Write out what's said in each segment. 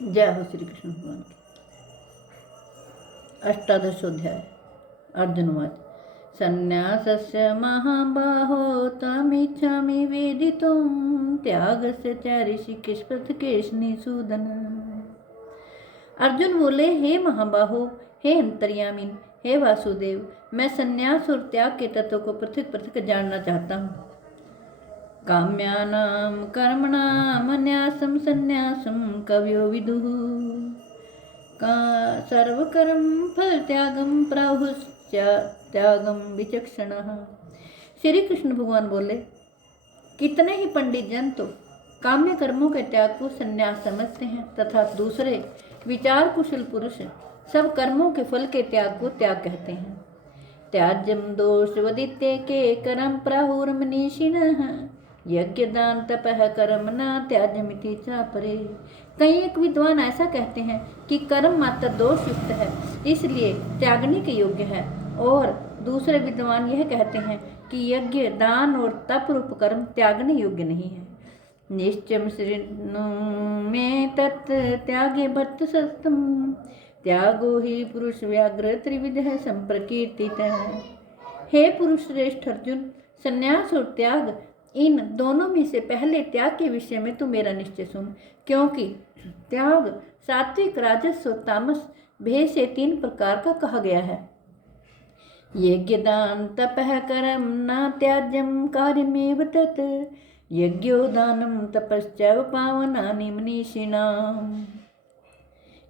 जय हो श्री कृष्ण भगवान की। अष्टादशोध्याय अर्जुनवाद। संन्यासस्य महाबाहो तमिच्छामि वेदितुं त्यागस्य च ऋषिकेशपथकेशनिसूदन। अर्जुन बोले, हे महाबाहो, हे अंतर्यामी, हे वासुदेव, मैं संन्यास और त्याग के तत्व को पृथक पृथक जानना चाहता हूँ। काम्यानां कर्मणां न्यासं संन्यासं कवयो विदुः का सर्वकर्म फल त्यागम प्राहुश्च त्यागम विचक्षणः। श्री कृष्ण भगवान बोले, कितने ही पंडित जन तो काम्य कर्मों के त्याग को संन्यास समझते हैं तथा दूसरे विचार कुशल पुरुष सब कर्मों के फल के त्याग को त्याग कहते हैं। त्याज्यम दोष वदित्य के कर्म प्राहुर्मनीषिणः यज्ञ दान तपः कर्म न त्याज्यमिति चापरे। कई एक विद्वान ऐसा कहते हैं कि कर्म मात्र दोष युक्त है, इसलिए त्यागने के योग्य है, और दूसरे विद्वान यह कहते हैं कि यज्ञ दान और तप रूप कर्म त्यागने योग्य नहीं है। निश्चय शृणु में तत् त्यागे भट्ट सस्तम त्यागो ही पुरुष व्याघ्र त्रिविध संप्रकीर्तित है। हे पुरुष श्रेष्ठ अर्जुन, संन्यास और त्याग, इन दोनों में से पहले त्याग के विषय में तू मेरा निश्चय सुन, क्योंकि त्याग सात्विक, राजस और तामस भेद से 3 प्रकार का कहा गया है। यज्ञ दान तपः कर्म न त्याज्यम कार्यमेव तत् यज्ञो दानम तपश्चैव पावनानि मनीषिणाम्।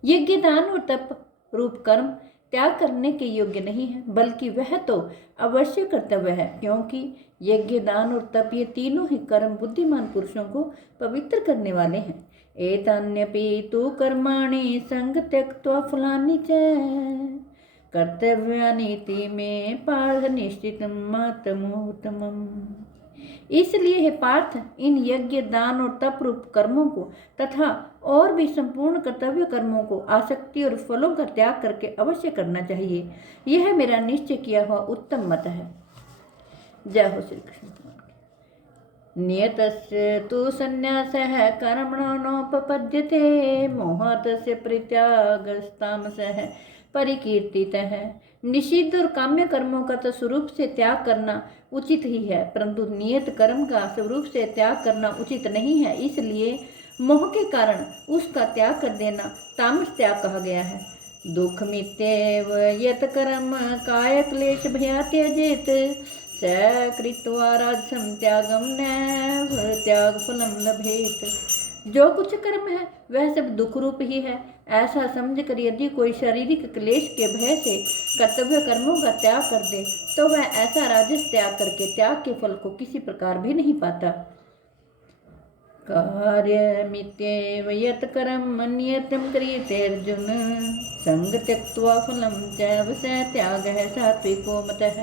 यज्ञ दान और तप रूप कर्म त्याग करने के योग्य नहीं है, बल्कि वह तो अवश्य कर्तव्य है, क्योंकि यज्ञ दान और तप ये तीनों ही कर्म बुद्धिमान पुरुषों को पवित्र करने वाले हैं। एतान्यपि तु कर्माणि संग त्यक्त्वा फलानि च कर्तव्यानीति में पार्थ निश्चितम महत्तमोत्तमम्। इसलिए हे पार्थ, इन यज्ञ दान और तप रूप कर्मों को तथा और भी संपूर्ण कर्तव्य कर्मों को आसक्ति और फलों का त्याग करके अवश्य करना चाहिए। यह मेरा निश्चय किया हुआ उत्तम मत है। जय हो श्री कृष्ण। नियतस्य तु संन्यासः कर्मणो नोपपद्यते मोहातस्य परित्यागस्तामसः परिकीर्तितः। निषिद्ध और काम्य कर्मों का तो स्वरूप से त्याग करना उचित ही है, परंतु नियत कर्म का स्वरूप से त्याग करना उचित नहीं है, इसलिए मोह के कारण उसका त्याग कर देना तामस त्याग कहा गया है। दुख मित्येव यत कर्म काय क्लेश भया त्यजेत स कृत्वा राजसं त्यागम नैव त्याग फलम लभेत। जो कुछ कर्म है वह सब दुख रूप ही है, ऐसा समझकर यदि कोई शारीरिक क्लेश के भय से कर्तव्य कर्मों का त्याग कर दे तो वह ऐसा राजस त्याग करके त्याग के फल को किसी प्रकार भी नहीं पाता। कार्यमित्येव यत् कर्म नियतं क्रियते अर्जुन संग त्यक्त्वा फलं चैव स त्यागः सात्विको मतः।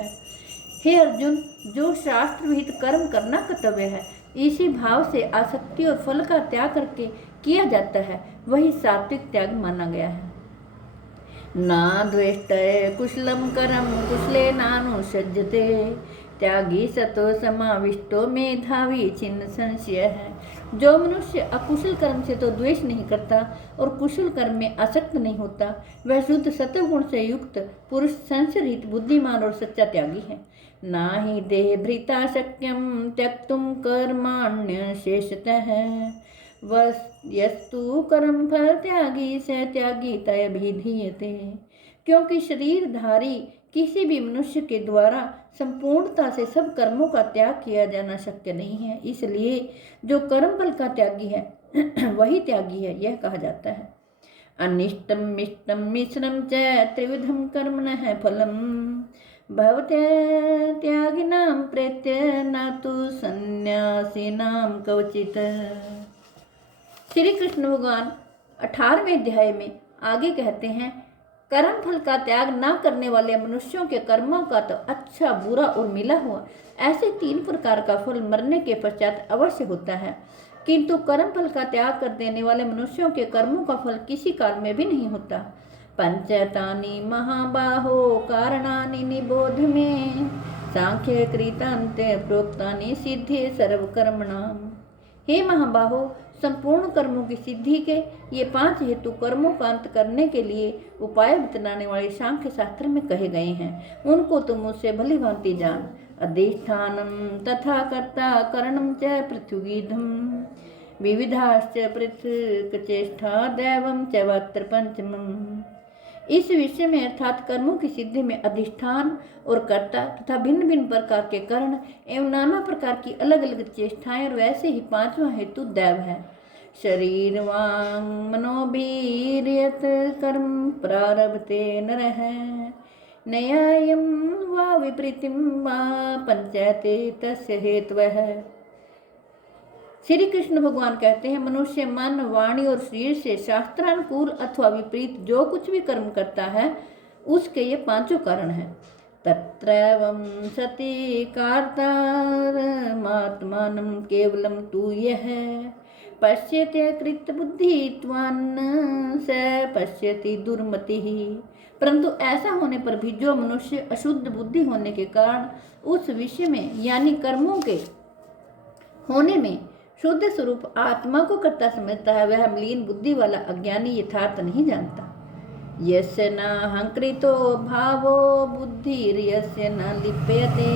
हे अर्जुन, जो शास्त्र विहित कर्म करना कर्तव्य है, इसी भाव से आसक्ति और फल का त्याग करके किया जाता है, वही सात्विक त्याग माना गया है। ना द्वेष्टये कुशलम कर्म कुशले नानुसज्जते त्यागी सतो समाविष्टो मेधावी छिन्न संशय है। जो मनुष्य अकुशल कर्म से तो द्वेष नहीं करता और कुशल कर्म में आसक्त नहीं होता, वह शुद्ध सत्वगुण से युक्त पुरुष संशयरहित बुद्धिमान और सच्चा त्यागी है। ना ही देह भृता शक्यम त्यक्तुम कर्माण्य शेषतः यस्तु कर्म फल त्यागी स त्यागी तयभिधीयते। क्योंकि शरीरधारी किसी भी मनुष्य के द्वारा संपूर्णता से सब कर्मों का त्याग किया जाना शक्य नहीं है, इसलिए जो कर्म फल का त्यागी है वही त्यागी है, यह कहा जाता है। अनिष्टम मिष्टम मिश्रम च त्रिविधम कर्मणः फलम भवते त्यागिनां प्रेत्य न तु सन्यासिनां कवचित। श्री कृष्ण भगवान 18वें अध्याय में आगे कहते हैं, कर्म फल का त्याग न करने वाले मनुष्यों के कर्मों का तो अच्छा, बुरा और मिला हुआ ऐसे 3 प्रकार का फल मरने के पश्चात अवश्य होता है, किंतु कर्म फल का त्याग कर देने वाले मनुष्यों के कर्मों का फल किसी काल में भी नहीं होता। पंचतानि महाबाहो कारणानि निबोध में सांख्य कृतान्ते प्रोक्तानि सिद्धे सर्वकर्मणाम्। हे महाबाहो, संपूर्ण कर्मों की सिद्धि के ये 5 हेतु कर्मों का अंत करने के लिए उपाय बतलाने वाले सांख्य शास्त्र में कहे गए हैं, उनको तुम मुझसे भली भांति जान। अधिष्ठानम तथा कर्ता करणम च पृथ्वीधम विविधाश्च पृथक चेष्टा दैवम च वात्र पंचमम। इस विषय में अर्थात कर्मों की सिद्धि में अधिष्ठान और कर्ता तथा भिन्न भिन्न प्रकार के कर्ण एवं नाना प्रकार की अलग अलग चेष्टाएं और वैसे ही 5वां हेतु दैव है। शरीर वांग मनोवीर्यत कर्म प्रारभते नरः न्यायम वा विपरीतिम वा पंचायते तस्य हेतवः। श्री कृष्ण भगवान कहते हैं, मनुष्य मन, वाणी और शरीर से शास्त्रानुकूल अथवा विपरीत जो कुछ भी कर्म करता है उसके ये 5 कारण हैं। तत्रैवं सति कार्तारमात्मानं केवलम तु यः पश्यते कृत बुद्धित्वान्न स पश्यति दुर्मतिः। परंतु ऐसा होने पर भी जो मनुष्य अशुद्ध बुद्धि होने के कारण उस विषय में यानी कर्मों के होने में शुद्ध स्वरूप आत्मा को कर्ता समझता है, वह मलिन बुद्धि वाला अज्ञानी यथार्थ नहीं जानता। यस्य न हंकृतो भावो बुद्धिर्यस्य न लिप्यते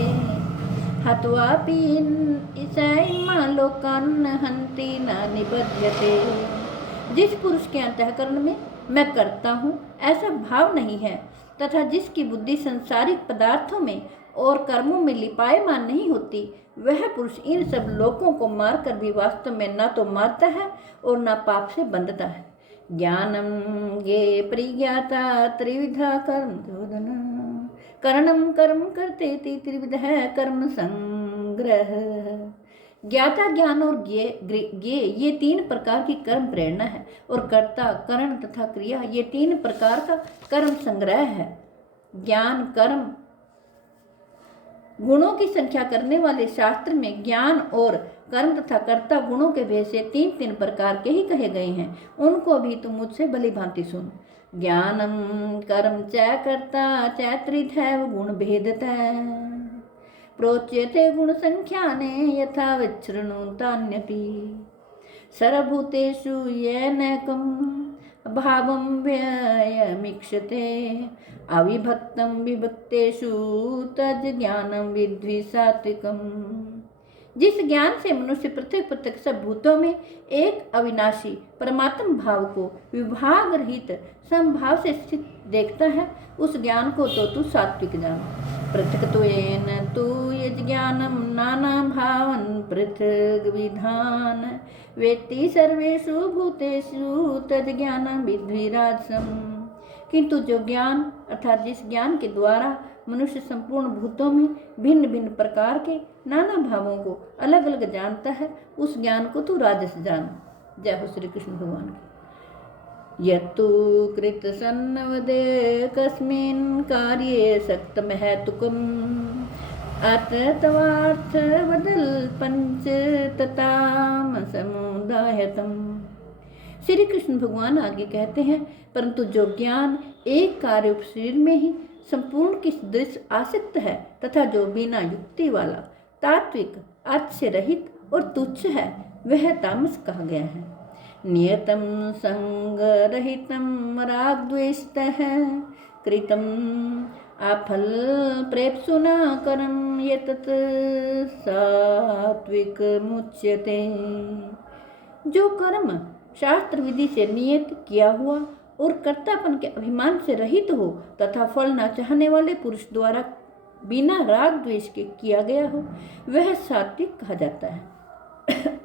हत्वापि ईशैमा लोकान् हन्ति न निबध्यते। जिस पुरुष के अंतःकरण में मैं करता हूँ ऐसा भाव नहीं है तथा जिसकी बुद्धि संसारिक पदार्थों में और कर्मों में लिपायमान नहीं होती, वह पुरुष इन सब लोगों को मारकर भी वास्तव में न तो मारता है और न पाप से बंधता है। ज्ञानम ये परिज्ञाता त्रिविधा कर्म जोदन करणम कर्म करते त्रिविध है कर्म संग्रह। ज्ञाता ज्ञान और ज्ञेय ये 3 प्रकार की कर्म प्रेरणा है और कर्ता करण तथा क्रिया ये 3 प्रकार का कर्म संग्रह है। ज्ञान कर्म गुणों की संख्या करने वाले शास्त्र में ज्ञान और कर्म तथा कर्ता गुणों के भेद से 3 प्रकार के ही कहे गए हैं, उनको भी तुम मुझसे भली भांति सुन। ज्ञानम कर्म च कर्ता च त्रिधैव गुण भेदतः प्रोच्यते गुण संख्याने यथा विच्छृणुतान्यपि सर्वभूतेषु येनैकं भावं व्ययमीक्षते अविभक्तं विभक्तेषु तद् ज्ञानं विद्धि सात्विकम्। जिस ज्ञान से मनुष्य पृथक पृथक सब भूतों में एक अविनाशी परमात्म भाव को विभाग रहित समभाव से स्थित देखता है, उस ज्ञान को तो तू सात्विक जान। पृथक्त्वेन तु यज्ञानं नाना भावन पृथक विधान वेत्ति सर्वेषु भूतेषु तद् ज्ञानं विद्धि राजसम। किंतु जो ज्ञान अर्थात जिस ज्ञान के द्वारा मनुष्य संपूर्ण भूतों में भिन्न भिन्न प्रकार के नाना भावों को अलग अलग जानता है, उस ज्ञान को तू राजस जान। जय हो श्री कृष्ण भगवान की। यत्तु कृत सन्नवदे कस्मिन् कार्ये सक्तम हेतुकम् अतत्वार्थ बदल पंच तताम समुदायतम। श्री कृष्ण भगवान आगे कहते हैं, परंतु जो ज्ञान एक कार्य शरीर में ही संपूर्ण की दृश्य आसक्त है तथा जो बिना युक्ति वाला तात्विक अर्थ से रहित और तुच्छ है, वह तामस कहा गया है। नियतम संग रहितम राग द्वेषतः कृतम अफल प्रेप्सुना करम यतत सात्विक मुच्यते। जो कर्म शास्त्र विधि से नियत किया हुआ और कर्तापन के अभिमान से रहित हो तथा फल न चाहने वाले पुरुष द्वारा बिना राग द्वेष के किया गया हो, वह सात्विक कहा जाता है।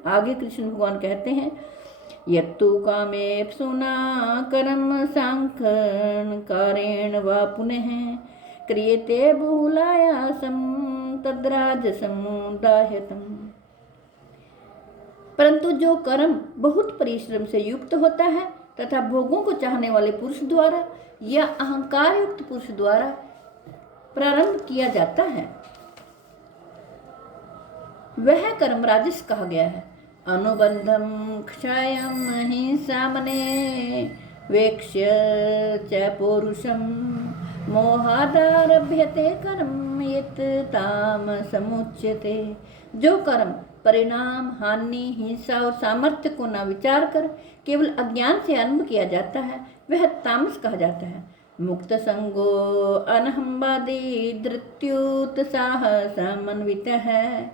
आगे कृष्ण भगवान कहते हैं, यत्तु कामेप्सुना कर्म सांख्यकारेण वा पुनः क्रियते बहुलायासं तद्राजसमुदायतम्। परंतु जो कर्म बहुत परिश्रम से युक्त होता है तथा भोगों को चाहने वाले पुरुष द्वारा या अहंकार युक्त पुरुष द्वारा प्रारंभ किया जाता है, वह कर्म राजस कहा गया है। अनुबंधम क्षयम हिंसा मने वेक्ष्य च पौरुषम मोहादारभ्यते कर्म यत ताम समुच्यते। जो कर्म परिणाम, हानि, हिंसा और सामर्थ्य को न विचार कर केवल अज्ञान से आरंभ किया जाता है, वह तामस कहा जाता है। मुक्त संगो अनहंवादी धृत्युत्साह समन्वित है,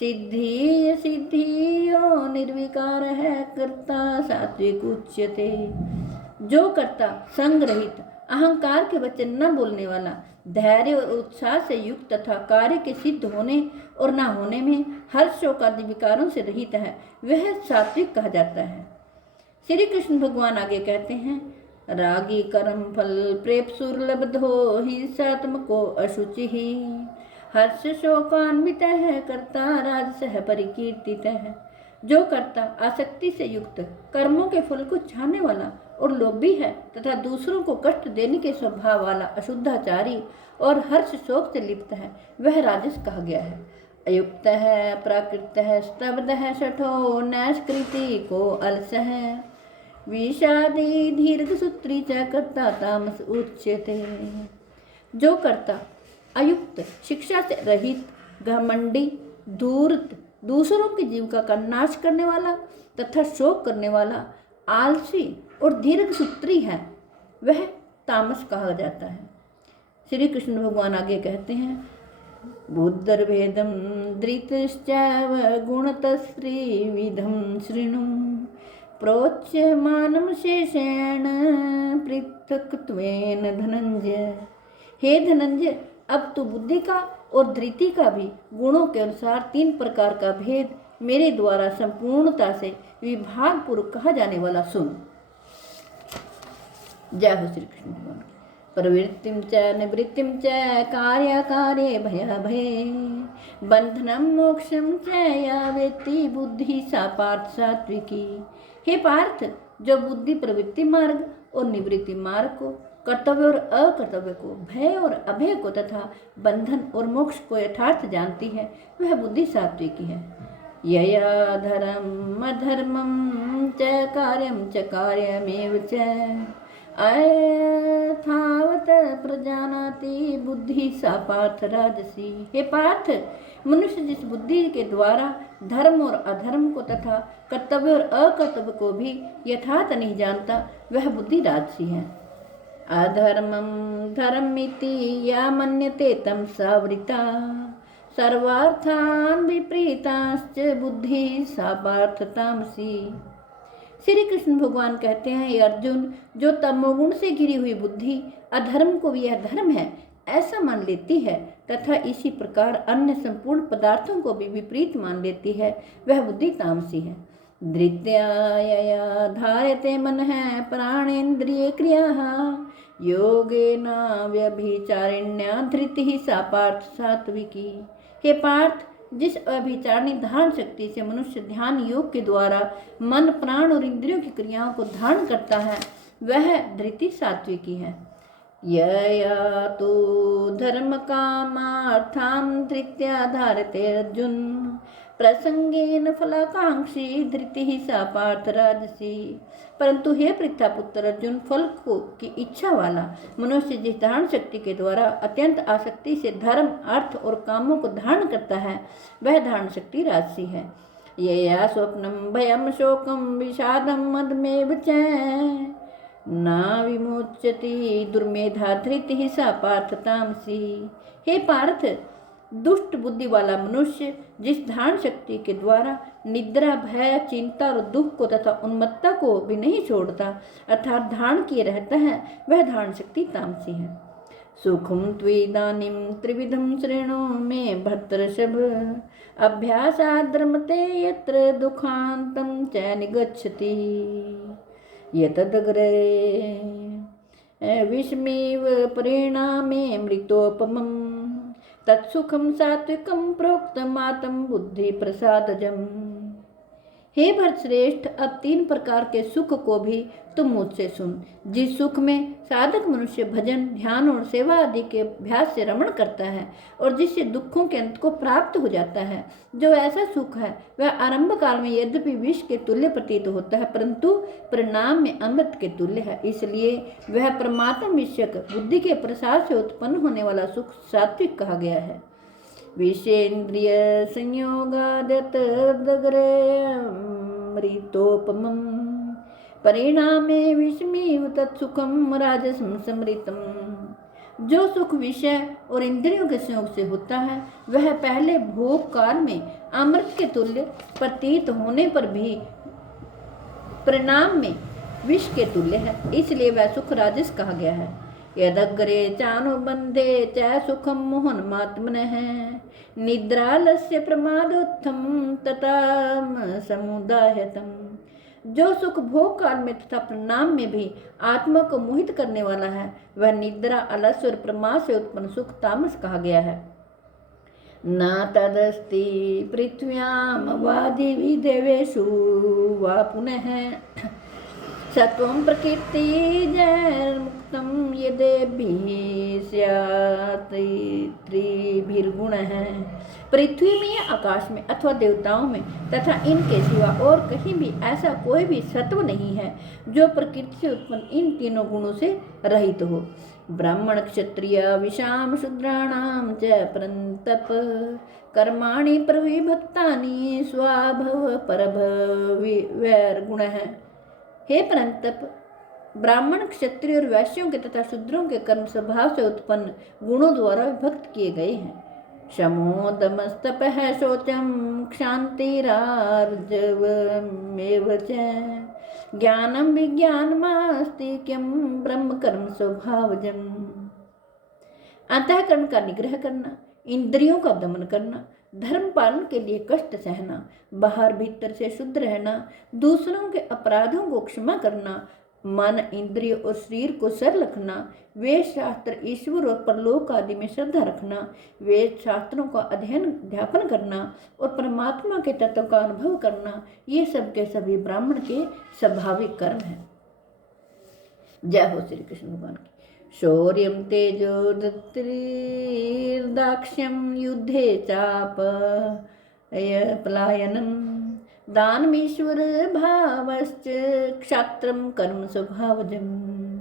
सिद्धि सिद्धियो निर्विकार है, कर्ता सात्विक उच्यते। जो कर्ता, संग रहित, अहंकार के वचन न बोलने वाला, धैर्य और उत्साह से युक्त तथा कार्य के सिद्ध होने और न होने में हर्ष और आदि विकारों से रहित है, वह सात्विक कहा जाता है। श्री कृष्ण भगवान आगे कहते हैं, रागी कर्म फल प्रेपसुर लब्धो हिंसात्मको अशुचि ही, हर्ष शोकान्वित है, कर्ता राजसह परिकीर्तित है। जो कर्ता आसक्ति से युक्त, कर्मों के फल को चाहने वाला और लोभी है तथा दूसरों को कष्ट देने के स्वभाव वाला अशुद्धाचारी और हर्ष शोक से लिप्त है, वह राजस कहा गया है। अयुक्त है, प्राकृत है, स्तब्ध है, शठो नैष्कृति को अलस है, विषादी दीर्घ सूत्री च कर्ता तामस उच्यते। जो कर्ता अयुक्त, शिक्षा से रहित, घमंडी, धूर्त, दूसरों की जीविका का नाश करने वाला तथा शोक करने वाला, आलसी और दीर्घ सूत्री है, वह तामस कहा जाता है। श्री कृष्ण भगवान आगे कहते हैं, बुद्धर्भेदम धृतश्चैव गुणतस्त्रिविधं शृणु, प्रोच्यमानं शेषेण पृथक्त्वेन धनंजय। हे धनंजय, अब तो बुद्धि का और धृति का भी गुणों के अनुसार 3 प्रकार का भेद मेरे द्वारा संपूर्णता से विभाग पूर्वक कहा जाने वाला सुन। जय हो श्री कृष्ण भगवान। प्रवृत्तिम च निवृत्तिम च कार्य कार्य भय भय, बंधनम मोक्षम च या वेत्ति बुद्धि सा पार्थ सात्विकी। हे पार्थ, जो बुद्धि प्रवृत्ति मार्ग और निवृत्ति मार्ग को, कर्तव्य और अकर्तव्य को, भय और अभय को तथा बंधन और मोक्ष को यथार्थ जानती है, वह बुद्धि सात्विकी है। यया धर्म अधर्मं च कार्यं च कार्यमेव च अयथावत प्रजानाति बुद्धि सा पार्थ राजसी। हे पार्थ, मनुष्य जिस बुद्धि के द्वारा धर्म और अधर्म को तथा कर्तव्य और अकर्तव्य को भी यथार्थ नहीं जानता, वह बुद्धि राजसी है। अधर्मं धर्मिति या मन्यते तं सावृता, सर्वार्थान् विपरीताश्च बुद्धि सा पार्थ तामसी। श्री कृष्ण भगवान कहते हैं, हे अर्जुन, जो तमोगुण से घिरी हुई बुद्धि अधर्म को भी यह धर्म है ऐसा मान लेती है तथा इसी प्रकार अन्य संपूर्ण पदार्थों को भी विपरीत मान लेती है, वह बुद्धि तामसी है। धृत्या धार्यते मन है प्राणेन्द्रिय क्रिया, योगेन व्यभिचारिण्या धृति सा पार्थ सात्विकी। हे पार्थ, जिस अभिचारिणी धारण शक्ति से मनुष्य ध्यान योग के द्वारा मन, प्राण और इंद्रियों की क्रियाओं को धारण करता है, वह धृति सात्विकी है। यया तो धर्म कामार्थां धृत्या धारते अर्जुन, प्रसंगेन फलाकांक्षी धृति सा पार्थ राजसी। परंतु हे पृथ्वीपुत्र अर्जुन, फल को की इच्छा वाला मनुष्य जिस धारण शक्ति के द्वारा अत्यंत आसक्ति से धर्म, अर्थ और कामों को धारण करता है, वह धारण शक्ति राजसी है। यया स्वप्नम भयम शोकम विषादम मदमेव च ना विमुच्यति दुर्मेधा धृति सा पार्थ तामसी। हे पार्थ, दुष्ट बुद्धि वाला मनुष्य जिस धारण शक्ति के द्वारा निद्रा, भय, चिंता और दुख को तथा उन्मत्तता को भी नहीं छोड़ता अर्थात धारण किए रहता है, वह धारण शक्ति तामसी है। सुखम त्वेदानीम त्रिविधम श्रेणो में भद्रशभ, अभ्यासाद्रमते यत्र दुखांतम च निगच्छति, यतदग्रे विषमेव परिणामे मृतोपमम्, तत्सुखम सात्विकम प्रोक्तम आत्म बुद्धि प्रसादजम। हे भरतश्रेष्ठ, अब 3 प्रकार के सुख को भी तुम मुझसे सुन। जिस सुख में साधक मनुष्य भजन, ध्यान और सेवा आदि के अभ्यास से रमण करता है और जिससे दुखों के अंत को प्राप्त हो जाता है, जो ऐसा सुख है वह आरंभ काल में यद्यपि विष के तुल्य प्रतीत होता है, परंतु परिणाम में अमृत के तुल्य है। इसलिए वह परमात्मा विषयक बुद्धि के प्रसाद से उत्पन्न होने वाला सुख सात्विक कहा गया है। विषेन्द्रिय संयोगादतदग्रमृतोपमम् परिणामे विषमीव तत्सुखम राजसं समृतम। जो सुख विषय और इंद्रियों के संयोग से होता है वह पहले भोग काल में अमृत के तुल्य प्रतीत होने पर भी परिणाम में विष के तुल्य है, इसलिए वह सुख राजस कहा गया है। यदग्रे चानुबंधे च सुखम मोहनमात्मनः निद्रालस्य प्रमादोत्थम तथा समुदायतम। जो सुख भोग काल में तथा परिणाम में भी आत्मा को मोहित करने वाला है वह निद्रा, आलस्य और प्रमाद से उत्पन्न सुख तामस कहा गया है। न तदस्ति पृथ्व्यां वादिवि देवेषु वा पुनः सत्वं प्रकृति जैर्मुक्तं यदेभिः स्यात् त्रिभिर्गुणः। पृथ्वी में या आकाश में अथवा देवताओं में तथा इनके सिवा और कहीं भी ऐसा कोई भी सत्व नहीं है जो प्रकृति से उत्पन्न इन तीनों गुणों से रहित हो। ब्राह्मण क्षत्रिय विषाम शूद्राणां च परन्तप कर्माणि प्रविभक्तानि स्वाभव परभव वैर्गुणः। हे परंतप, ब्राह्मण क्षत्रिय और वैश्यों के तथा शूद्रों के कर्म स्वभाव से उत्पन्न गुणों द्वारा विभक्त किए गए हैं। शमो दमस्तपः शौचम क्षान्तिरार्जवमेव च ज्ञानम विज्ञानमास्ति किम ब्रह्म कर्म स्वभावजम्। अंतःकरण का निग्रह करना, इंद्रियों का दमन करना, धर्म पालन के लिए कष्ट सहना, बाहर भीतर से शुद्ध रहना, दूसरों के अपराधों को क्षमा करना, मन, इंद्रिय और शरीर को सरल रखना, वेद शास्त्र, ईश्वर और परलोक आदि में श्रद्धा रखना, वेद शास्त्रों का अध्ययन अध्यापन करना और परमात्मा के तत्व का अनुभव करना, ये सब के सभी ब्राह्मण के स्वाभाविक कर्म हैं। जय हो श्री कृष्ण भगवान की। शौर्यं तेजो धृतिर्दाक्ष्यं युद्धे चाप पलायनम् दानमीश्वर भावश्च क्षात्रम कर्म स्वभावजम्।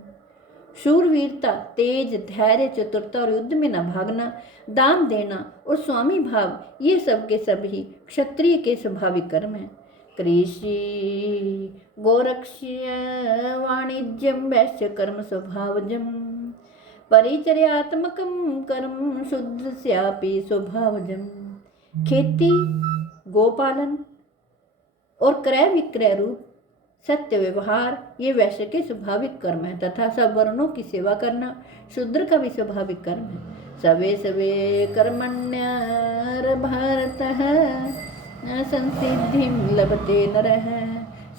शूरवीरता, तेज, धैर्य, चतुरता और युद्ध में न भागना, दान देना और स्वामी भाव, ये सब के सभी क्षत्रिय के स्वाभाविक कर्म हैं। कृषि गोरक्ष्य वाणिज्यम वैश्य कर्म स्वभावजम् परिचर्यात्मकं कर्म शूद्रस्यापि स्वभावजम्। खेती, गोपालन और क्रय विक्रय रूप सत्य व्यवहार ये वैश्य के स्वाभाविक कर्म है तथा सब वर्णों की सेवा करना शूद्र का भी स्वाभाविक कर्म है। सवे सवे कर्मण्य भारतः संसिद्धिं लभते नरः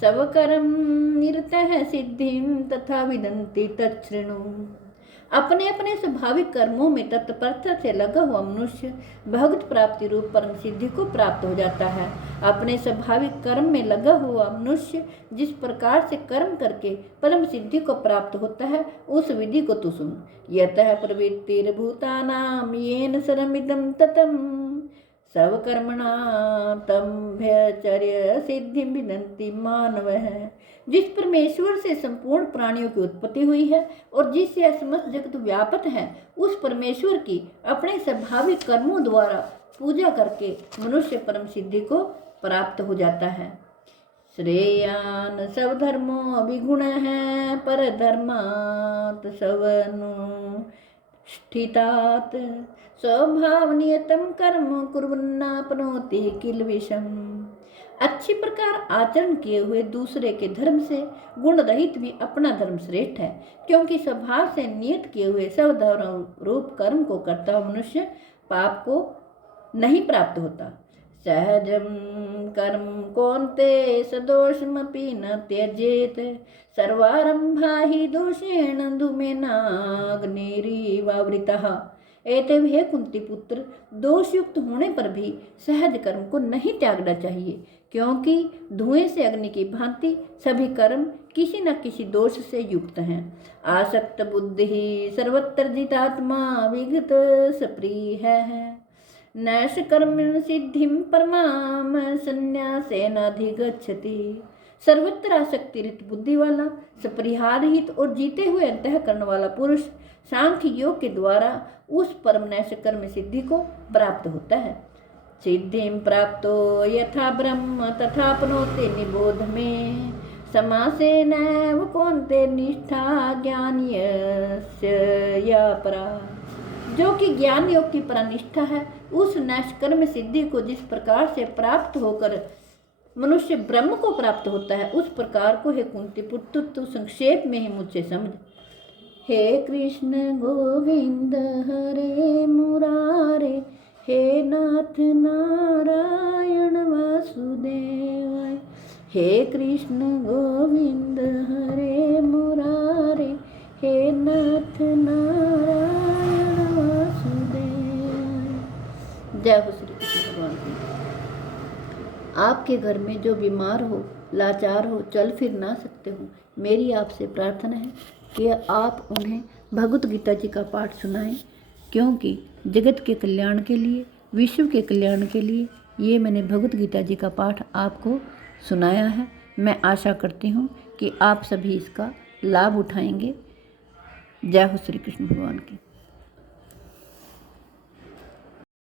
सब कर्म निरतः सिद्धिं तथा विदन्ति तच्छृणु। अपने अपने स्वाभाविक कर्मों में तत्परता से लगा हुआ मनुष्य भगवत प्राप्ति रूप परम सिद्धि को प्राप्त हो जाता है। अपने स्वाभाविक कर्म में लगा हुआ मनुष्य जिस प्रकार से कर्म करके परम सिद्धि को प्राप्त होता है उस विधि को तू सुन। यतः प्रवृत्तिर्भूतानां येन सरमिदं ततं सब कर्मणा तम्भ्यचर्य सिद्धि विदन्ति मानवः। जिस परमेश्वर से संपूर्ण प्राणियों की उत्पत्ति हुई है और जिससे समस्त जगत व्यापक है उस परमेश्वर की अपने स्वाभाविक कर्मों द्वारा पूजा करके मनुष्य परम सिद्धि को प्राप्त हो जाता है। श्रेयान सब धर्मों विगुण है पर धर्मात् सवनुष्ठितात् स्वभाव नियतम कर्म कुर्वन्नाप्नोति किल विषम्। अच्छी प्रकार आचरण किए हुए दूसरे के धर्म से गुण रहित भी अपना धर्म श्रेष्ठ है, क्योंकि स्वभाव से नियत किए हुए सब धर्म रूप कर्म को करता हुआ मनुष्य पाप को नहीं प्राप्त होता। सहजम कर्म कौन्ते सदोषमपि न त्यजेत सर्वारंभा हि दोषेण धूमेनाग्निरिवावृतः। एतव हे कुंती पुत्र, दोषयुक्त होने पर भी सहज कर्म को नहीं त्यागना चाहिए, क्योंकि धुएं से अग्नि की भांति सभी कर्म किसी न किसी दोष से युक्त हैं। आसक्त बुद्धि सर्वत्र जितात्मा विगत सप्रिय है। नैष कर्म सिद्धिं परमाम संन्यासेनाधिगच्छति। सर्वत्र आसक्ति रहित बुद्धि वाला, सपरिहार हित और जीते हुए अंतःकरण वाला पुरुष सांख्य योग के द्वारा उस परम नैश कर्म सिद्धि को प्राप्त होता है। सिद्धिं प्राप्तो यथा ब्रह्म तथापनोति निबोध में, समासेनैव कौन्ते निष्ठा ज्ञानस्य या परा। जो कि ज्ञान योग की परानिष्ठा है, उस नैष्कर्म सिद्धि को जिस प्रकार से प्राप्त होकर मनुष्य ब्रह्म को प्राप्त होता है, उस प्रकार को हे कुंती पुत्र तू संक्षेप में ही मुझसे समझ। हे कृष्ण गोविंद हरे मुरारे, हे नाथ नारायण वासुदेवाय। हे कृष्ण गोविंद हरे मुरारे, हे नाथ नारायण वासुदेवाय। जय हो श्री कृष्ण भगवान की। आपके घर में जो बीमार हो, लाचार हो, चल फिर ना सकते हो, मेरी आपसे प्रार्थना है कि आप उन्हें भगवत गीता जी का पाठ सुनाएं, क्योंकि जगत के कल्याण के लिए, विश्व के कल्याण के लिए ये मैंने भगवत गीता जी का पाठ आपको सुनाया है। मैं आशा करती हूँ कि आप सभी इसका लाभ उठाएंगे। जय हो श्री कृष्ण भगवान की।